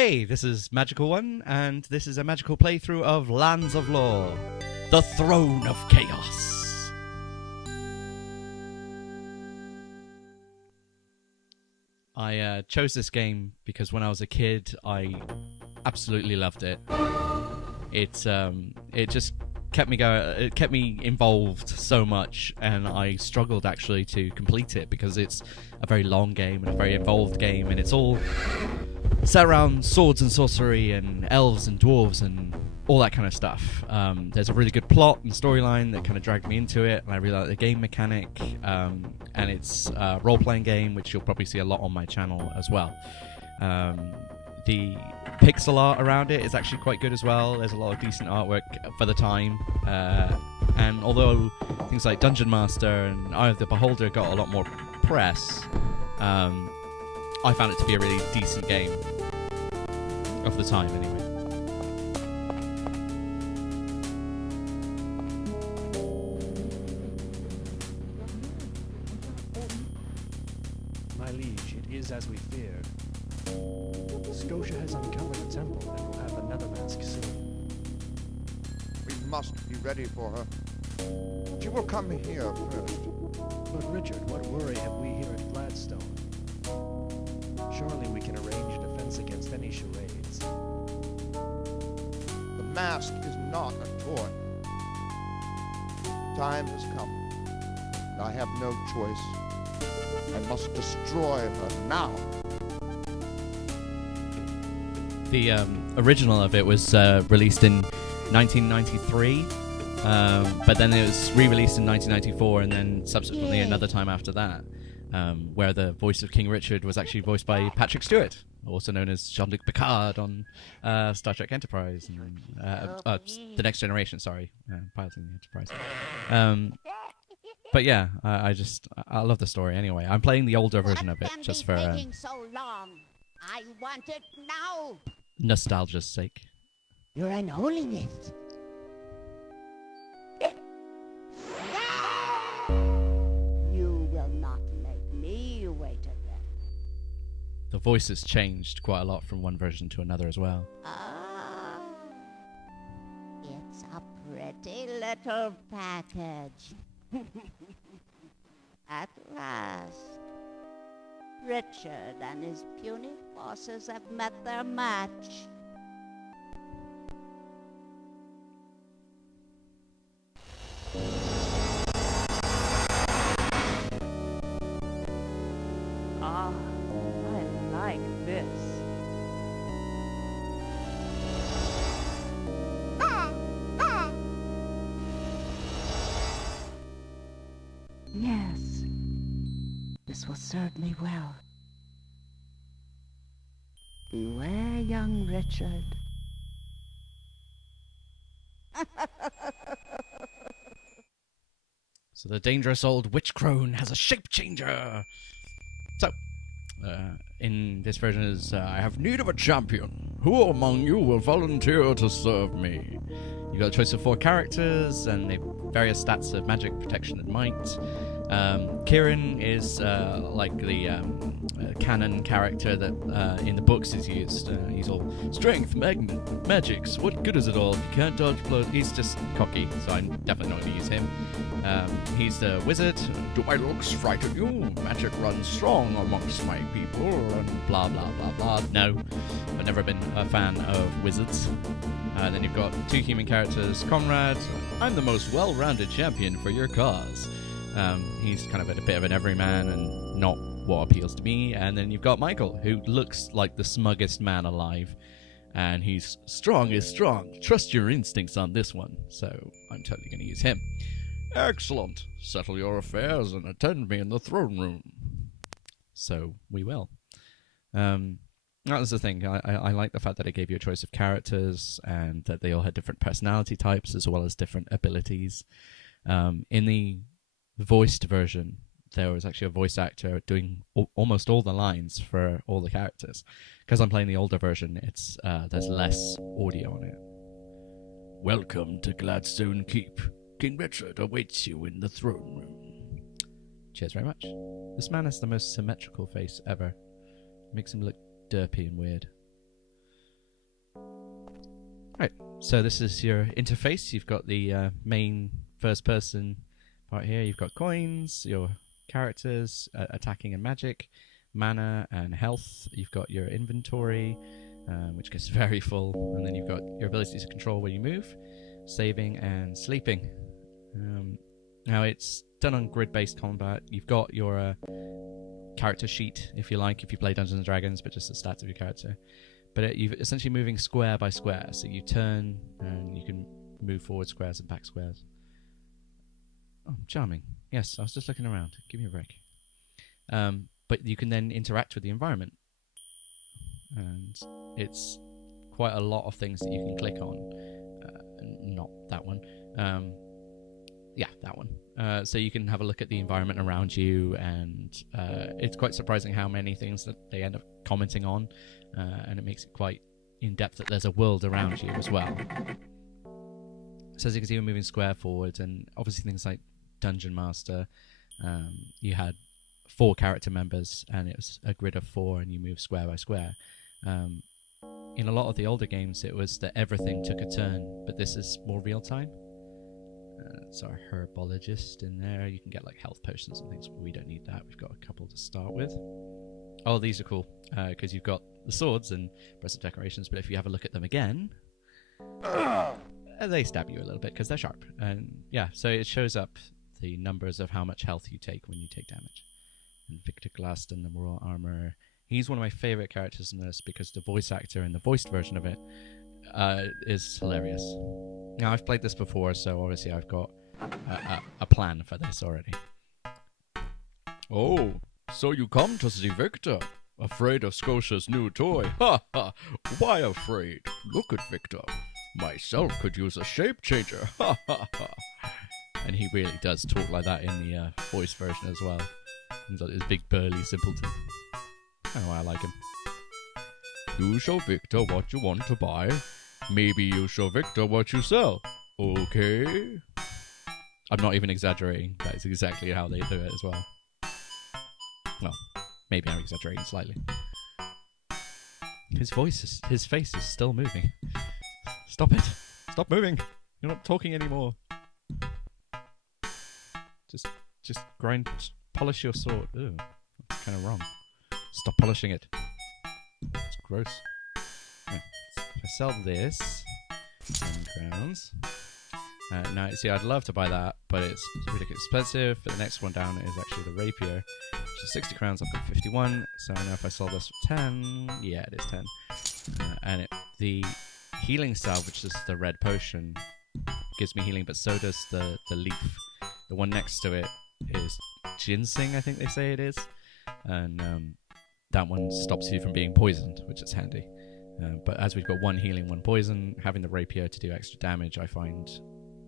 Hey, this is Magical1, and this is a magical playthrough of Lands of Lore, the Throne of Chaos. I chose this game because when I was a kid, I absolutely loved it. It just kept me going. It kept me involved so much, and I struggled actually to complete it because it's a very long game and a very involved game, and it's all set around swords and sorcery and elves and dwarves and all that kind of stuff. There's a really good plot and storyline that kind of dragged me into it, and I really like the game mechanic, and it's a role-playing game, which you'll probably see a lot on my channel as well. The pixel art around it is actually quite good as well. There's a lot of decent artwork for the time, and although things like Dungeon Master and Eye of the Beholder got a lot more press, I found it to be a really decent game of the time anyway. My liege, it is as we feared. Scotia has uncovered the temple and will have another mask soon. We must be ready for her. She will come here first. But Richard, what worry have we here at Gladstone? Surely we can arrange a defense against any charades. The mask is not a toy. Time has come. And I have no choice. I must destroy her now. The original of it was released in 1993, but then it was re-released in 1994, and then subsequently another time after that, where the voice of King Richard was actually voiced by Patrick Stewart, also known as Jean-Luc Picard on Star Trek Enterprise, and The Next Generation, piloting the Enterprise. But yeah, I love the story anyway. I'm playing the older version of it just for so long. I want it now. Nostalgia's sake. Your Unholiness. You will not make me wait again. The voice has changed quite a lot from one version to another as well. Ah, it's a pretty little package. At last, Richard and his puny forces have met their match. Ah, I like this. Yes, this will serve me well. Beware, young Richard. So the dangerous old witch crone has a shape changer. So, in this version is, I have need of a champion. Who among you will volunteer to serve me? You got a choice of 4 characters, and they've various stats of magic, protection, and might. Kieran is like the canon character that in the books is used. He's all strength, magics. What good is it all? You can't dodge blows. He's just cocky, so I'm definitely not going to use him. He's the wizard. Do my looks frighten you? Magic runs strong amongst my people, and blah blah blah blah. No, I've never been a fan of wizards. Then you've got 2 human characters. Conrad, I'm the most well-rounded champion for your cause. He's kind of a bit of an everyman and not what appeals to me. And then you've got Michael, who looks like the smuggest man alive. And he's strong is strong. Trust your instincts on this one. So I'm totally going to use him. Excellent. Settle your affairs and attend me in the throne room. So we will. That was the thing. I like the fact that it gave you a choice of characters and that they all had different personality types as well as different abilities. In the voiced version, there was actually a voice actor doing almost all the lines for all the characters. Because I'm playing the older version, it's there's less audio on it. Welcome to Gladstone Keep. King Richard awaits you in the throne room. Cheers very much. This man has the most symmetrical face ever. Makes him look derpy and weird. Right, so this is your interface. You've got the main first-person part here. You've got coins, your characters, attacking and magic, mana and health. You've got your inventory, which gets very full, and then you've got your ability to control where you move, saving and sleeping. Now it's done on grid-based combat. You've got your character sheet, if you like, if you play Dungeons & Dragons, but just the stats of your character. But you're essentially moving square by square, so you turn and you can move forward squares and back squares. Oh, charming. Yes, I was just looking around. Give me a break. But you can then interact with the environment. And it's quite a lot of things that you can click on. Not that one. Yeah, that one. So you can have a look at the environment around you, and it's quite surprising how many things that they end up commenting on, and it makes it quite in-depth that there's a world around you as well. So as you can see, we're moving square forward, and obviously things like Dungeon Master, you had 4 character members, and it was a grid of 4, and you move square by square. In a lot of the older games, it was that everything took a turn, but this is more real-time. It's our herbologist in there. You can get like health potions and things, but we don't need that. We've got a couple to start with. Oh, these are cool, because you've got the swords and impressive decorations, but if you have a look at them again, they stab you a little bit because they're sharp. And yeah, so it shows up the numbers of how much health you take when you take damage. And Victor Glaston, the Royal Armor, he's one of my favorite characters in this because the voice actor and the voiced version of it is hilarious. Now, I've played this before, so obviously I've got a plan for this already. Oh, so you come to see Victor? Afraid of Scotia's new toy? Ha ha! Why afraid? Look at Victor. Myself could use a shape changer. Ha ha ha! And he really does talk like that in the voice version as well. He's like this big burly simpleton. Oh, I like him. You show Victor what you want to buy. Maybe you show Victor what you sell. Okay? I'm not even exaggerating. That is exactly how they do it as well. Well, maybe I'm exaggerating slightly. His face is still moving. Stop it. Stop moving. You're not talking anymore. Just polish your sword. Ew, that's kind of wrong. Stop polishing it. It's gross. Yeah. If I sell this, 10 crowns. Now, see, I'd love to buy that, but it's really expensive. But the next one down is actually the rapier, which is 60 crowns. I've got 51. So I know if I sell this for 10, yeah, it is 10. And the healing salve, which is the red potion, gives me healing, but so does the leaf. The one next to it is ginseng, I think they say it is. And that one stops you from being poisoned, which is handy. But as we've got one healing, one poison, having the rapier to do extra damage, I find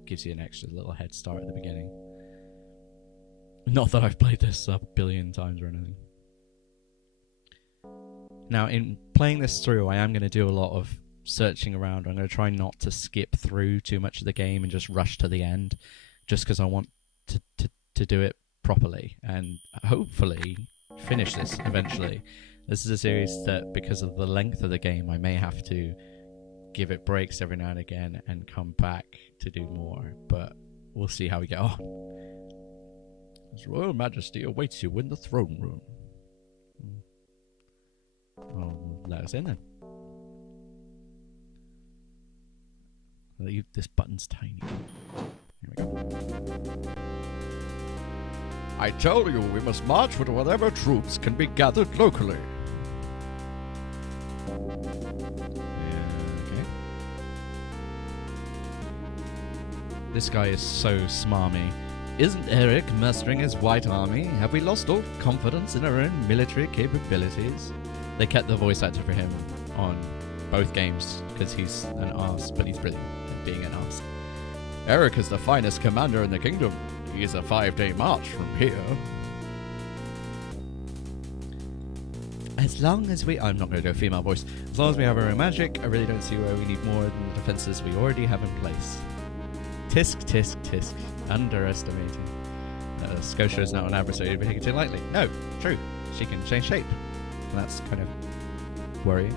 gives you an extra little head start at the beginning. Not that I've played this a billion times or anything. Now, in playing this through, I am going to do a lot of searching around. I'm going to try not to skip through too much of the game and just rush to the end, just because I want to do it properly and hopefully finish this eventually. This is a series that, because of the length of the game, I may have to give it breaks every now and again and come back to do more, but we'll see how we get on. His Royal Majesty awaits you in the throne room. Oh, let us in then. This button's tiny. Here we go. I tell you, we must march with whatever troops can be gathered locally. Okay. This guy is so smarmy. Isn't Eric mustering his white army? Have we lost all confidence in our own military capabilities? They kept the voice actor for him on both games because he's an arse, but he's brilliant at being an arse. Eric is the finest commander in the kingdom. He's a 5-day march from here. As long as I'm not going to do a female voice. As long as we have our own magic, I really don't see why we need more than the defenses we already have in place. Tisk, tisk, tisk. Underestimating. Scotia is not an adversary to be taken too lightly. No, true. She can change shape. And that's kind of worrying.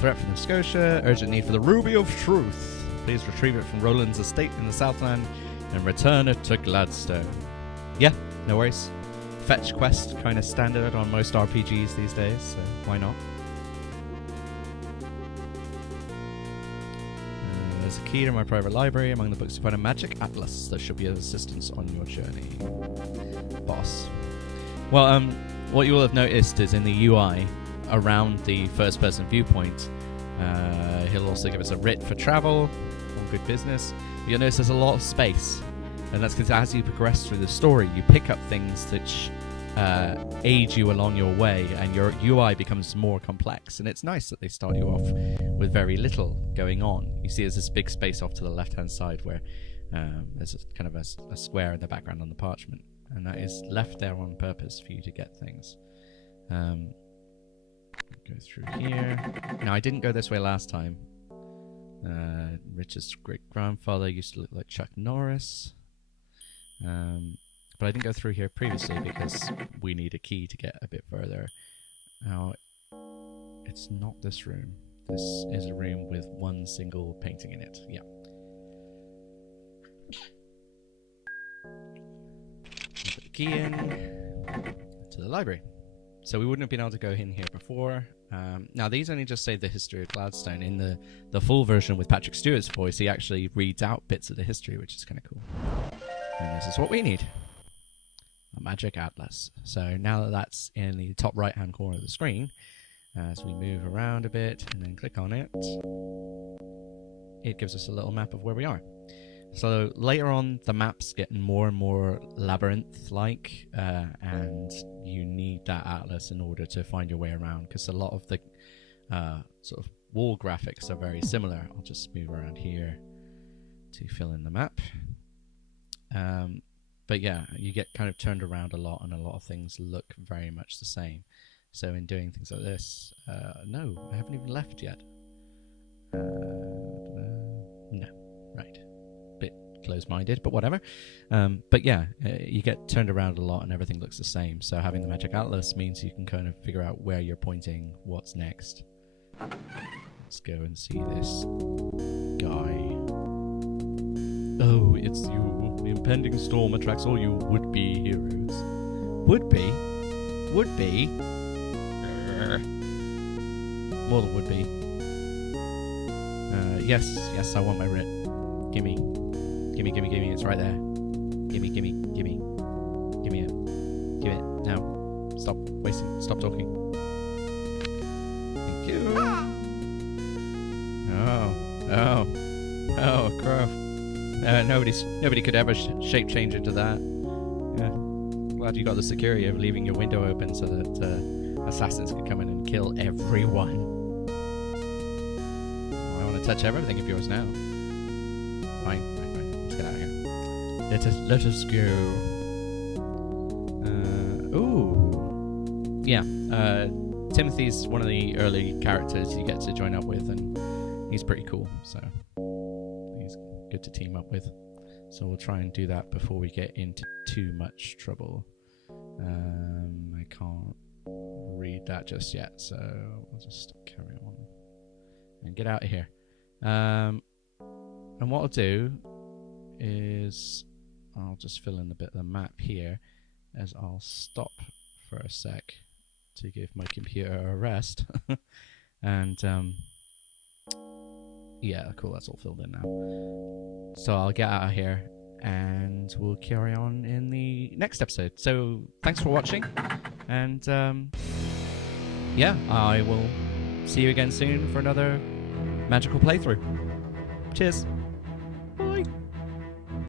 Threat from the Scotia. Urgent need for the Ruby of Truth. Please retrieve it from Roland's estate in the Southland and return it to Gladstone. Yeah, no worries. Fetch quest, kind of standard on most RPGs these days, so why not? There's a key to my private library. Among the books you find a magic atlas that should be of assistance on your journey. Boss. Well, what you will have noticed is in the UI, around the first-person viewpoint, he'll also give us a writ for travel, on good business. You'll notice there's a lot of space, and that's because as you progress through the story, you pick up things that aid you along your way, and your UI becomes more complex. And it's nice that they start you off with very little going on. You see there's this big space off to the left-hand side where there's kind of a square in the background on the parchment, and that is left there on purpose for you to get things. Go through here. Now, I didn't go this way last time. Richard's great-grandfather used to look like Chuck Norris. But I didn't go through here previously because we need a key to get a bit further. Now, it's not this room. This is a room with one single painting in it. Yeah. Put the key in to the library. So we wouldn't have been able to go in here before. Now, these only just say the history of Gladstone. In the full version with Patrick Stewart's voice, he actually reads out bits of the history, which is kind of cool. And this is what we need. A magic atlas. So now that that's in the top right-hand corner of the screen, as we move around a bit and then click on it, it gives us a little map of where we are. So later on, the map's getting more and more labyrinth-like, and you need that atlas in order to find your way around, because a lot of the sort of wall graphics are very similar. I'll just move around here to fill in the map. But yeah, you get kind of turned around a lot, and a lot of things look very much the same. So in doing things like this, no, I haven't even left yet. No, right. Bit close-minded, but whatever. But yeah, you get turned around a lot and everything looks the same. So having the magic atlas means you can kind of figure out where you're pointing, what's next. Let's go and see this guy. Oh, it's you. The impending storm attracts all you would-be heroes. Would-be? Would-be? More than would-be. Yes, I want my writ. Gimme. Gimme, it's right there. Gimme. Gimme it. Give it. Now. Stop wasting. Stop talking. Thank you. Oh, crow. Nobody could ever shape change into that. Yeah. Glad you got the security of leaving your window open so that assassins could come in and kill everyone. Oh, I want to touch everything of yours now. Fine. Let's get out of here. Let us go. Yeah. Timothy's one of the early characters you get to join up with, and he's pretty cool. So he's good to team up with. So we'll try and do that before we get into too much trouble. I can't read that just yet, so we'll just carry on and get out of here. And what I'll do is I'll just fill in a bit of the map here, as I'll stop for a sec to give my computer a rest. And yeah, cool, that's all filled in now. So I'll get out of here and we'll carry on in the next episode. So thanks for watching, and yeah, I will see you again soon for another magical playthrough. Cheers.